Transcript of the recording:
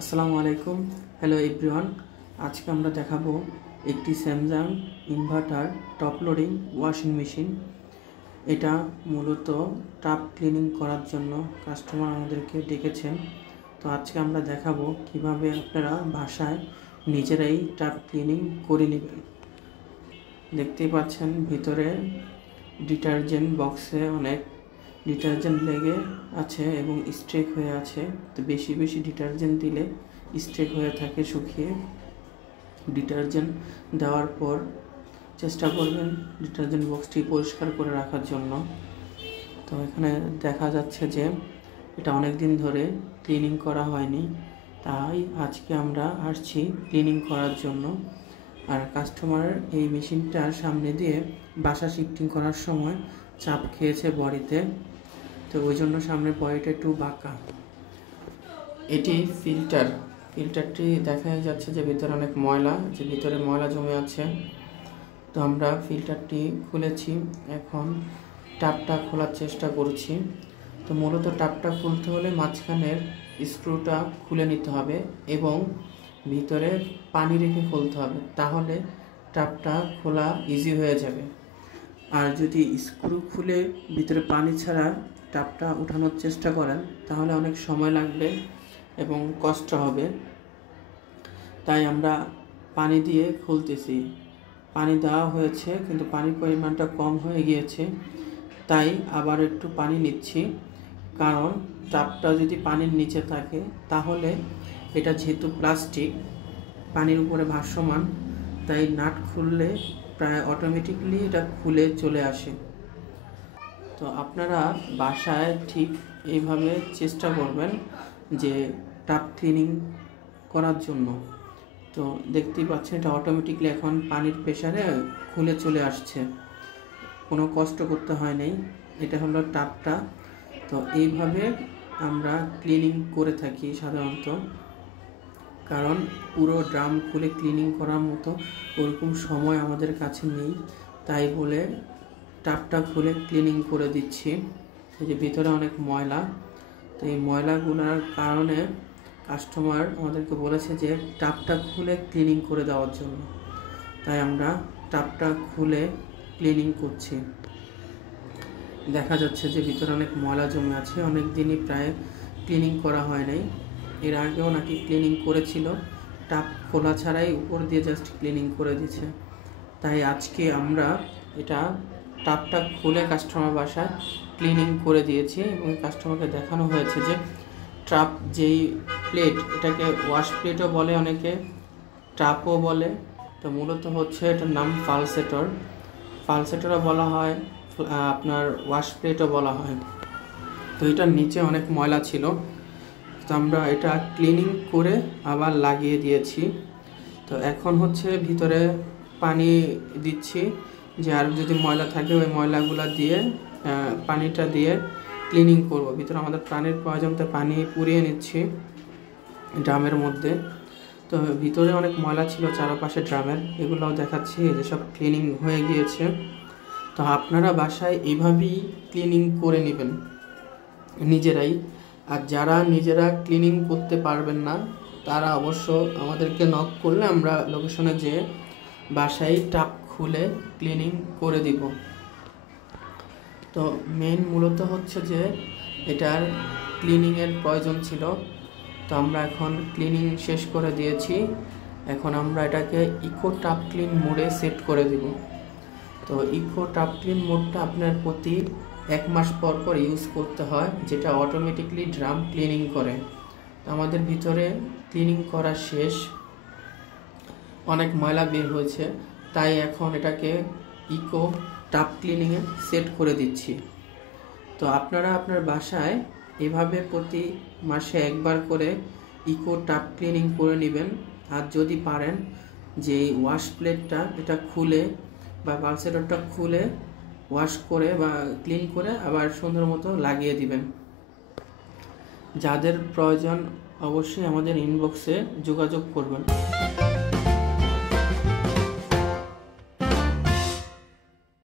আসসালামু আলাইকুম। Hello everyone. আজকে আমরা দেখাবো একটি Samsung inverter top loading washing machine. এটা মূলত টাপ ক্লিনিং করার জন্য কাস্টমার আমাদেরকে ডেকেছেন। তো আজকে আমরা দেখাবো কিভাবে আপনারা বাসায় নিজেরাই টাপ ক্লিনিং করে নেবেন। দেখতেই পাচ্ছেন ভিতরে ডিটারজেন্ট বক্সে অনেক ডিটারজেন্ট লেগে আছে এবং স্ট্রেক হয়ে আছে। তো বেশি ডিটারজেন্ট দিলে স্ট্রেক হয়ে থাকে শুকিয়ে। ডিটারজেন্ট দেওয়ার পর চেষ্টা করবেন ডিটারজেন্ট বক্সটি পরিষ্কার করে রাখার জন্য। তো এখানে দেখা যাচ্ছে যে এটা অনেক দিন ধরে ক্লিনিং করা হয়নি, তাই আজকে আমরা আসছি ক্লিনিং করার জন্য। আর কাস্টমার এই মেশিনটার সামনে দিয়ে বাসা শিফটিং করার সময় চাপ খেয়েছে বডিতে, তো ওই জন্য সামনে বডিটা একটু বাঁকা। এটি ফিল্টারটি দেখা যাচ্ছে যে ভিতরে অনেক ময়লা, ভিতরে ময়লা জমে আছে। তো আমরা ফিল্টারটি খুলেছি, এখন টাপটা খোলার চেষ্টা করছি। তো মূলত টাপটা খুলতে হলে মাঝখানের স্ক্রুটা খুলে নিতে হবে এবং ভিতরে পানি রেখে খুলতে হবে, তাহলে টাপটা খোলা ইজি হয়ে যাবে। আর যদি স্ক্রু খুলে ভিতরে পানি ছাড়া টাপটা উঠানোর চেষ্টা করেন তাহলে অনেক সময় লাগবে এবং কষ্ট হবে। তাই আমরা পানি দিয়ে খুলতেছি। পানি দেওয়া হয়েছে কিন্তু পানির পরিমাণটা কম হয়ে গিয়েছে, তাই আবার একটু পানি নিচ্ছি। কারণ টাপটা যদি পানির নিচে থাকে তাহলে এটা যেহেতু প্লাস্টিক পানির উপরে ভাসমান, তাই নাট খুললে প্রায় অটোমেটিকলি এটা খুলে চলে আসে। তো আপনারা বাসায় ঠিক এইভাবে চেষ্টা করবেন যে টাপ ক্লিনিং করার জন্য। তো দেখতেই পাচ্ছেন এটা অটোমেটিকলি এখন পানির প্রেসারে খুলে চলে আসছে, কোনো কষ্ট করতে হয় নাই। এটা হলো টাপটা। তো এইভাবে আমরা ক্লিনিং করে থাকি সাধারণত, কারণ পুরো ড্রাম খুলে ক্লিনিং করার মতো ওরকম সময় আমাদের কাছে নেই, তাই বলে টাপটা খুলে ক্লিনিং করে দিচ্ছি। এই যে ভিতরে অনেক ময়লা, তো এই ময়লাগুলোর কারণে কাস্টমার আমাদেরকে বলেছে যে টাপটা খুলে ক্লিনিং করে দেওয়ার জন্য, তাই আমরা টাপটা খুলে ক্লিনিং করছি। দেখা যাচ্ছে যে ভিতরে অনেক ময়লা জমে আছে, অনেক দিনই প্রায় ক্লিনিং করা হয় নাই। এর আগেও নাকি ক্লিনিং করেছিল, টাপ খোলা ছাড়াই উপর দিয়ে জাস্ট ক্লিনিং করে দিয়েছে। তাই আজকে আমরা এটা টাপটা খুলে কাস্টমার বাসায় ক্লিনিং করে দিয়েছি এবং কাস্টমারকে দেখানো হয়েছে যে টাপ যেই প্লেট, এটাকে ওয়াশ প্লেটও বলে, অনেকে টাপও বলে। তো মূলত হচ্ছে এটার নাম ফালসেটরও বলা হয়, আপনার ওয়াশ প্লেটও বলা হয়। তো এটার নিচে অনেক ময়লা ছিল, তো আমরা এটা ক্লিনিং করে আবার লাগিয়ে দিয়েছি। তো এখন হচ্ছে ভিতরে পানি দিচ্ছি, যে আর যদি ময়লা থাকে ওই ময়লাগুলো দিয়ে পানিটা দিয়ে ক্লিনিং করব। ভিতরে আমাদের পানির প্রয়োজন, তো পানি পুড়িয়ে নিচ্ছি ড্রামের মধ্যে। তো ভিতরে অনেক ময়লা ছিল চারপাশে ড্রামের, এগুলোও দেখাচ্ছি, যেসব ক্লিনিং হয়ে গিয়েছে। তো আপনারা বাসায় এইভাবেই ক্লিনিং করে নেবেন নিজেরাই। আর যারা নিজেরা ক্লিনিং করতে পারবেন না তারা অবশ্য আমাদেরকে নক করলে আমরা লোকেশনে যেয়ে বাসায় টাপ খুলে ক্লিনিং করে দিব। তো মেন মূলত হচ্ছে যে এটার ক্লিনিংয়ের প্রয়োজন ছিল, তো আমরা এখন ক্লিনিং শেষ করে দিয়েছি। এখন আমরা এটাকে ইকো টাপ ক্লিন মোডে সেট করে দিব। তো ইকো টাপ ক্লিন মোডটা আপনার প্রতি 1 মাস পর ইউজ করতে হয়, যেটা অটোমেটিকলি ড্রাম ক্লিনিং করে। তো আমাদের ভিতরে ক্লিনিং করা শেষ, অনেক ময়লা বের হয়েছে, তাই এখন এটাকে ইকো টাপ ক্লিনিংয়ে সেট করে দিচ্ছি। তো আপনারা আপনার বাসায় এভাবে প্রতি মাসে একবার করে ইকো টাপ ক্লিনিং করে নেবেন। আর যদি পারেন যে ওয়াশ প্লেটটা এটা খুলে বা পালসেটরটা খুলে ওয়াশ করে বা ক্লিন করে আবার সুন্দর মতো লাগিয়ে দিবেন। যাদের প্রয়োজন অবশ্যই আমাদের ইনবক্সে যোগাযোগ করবেন।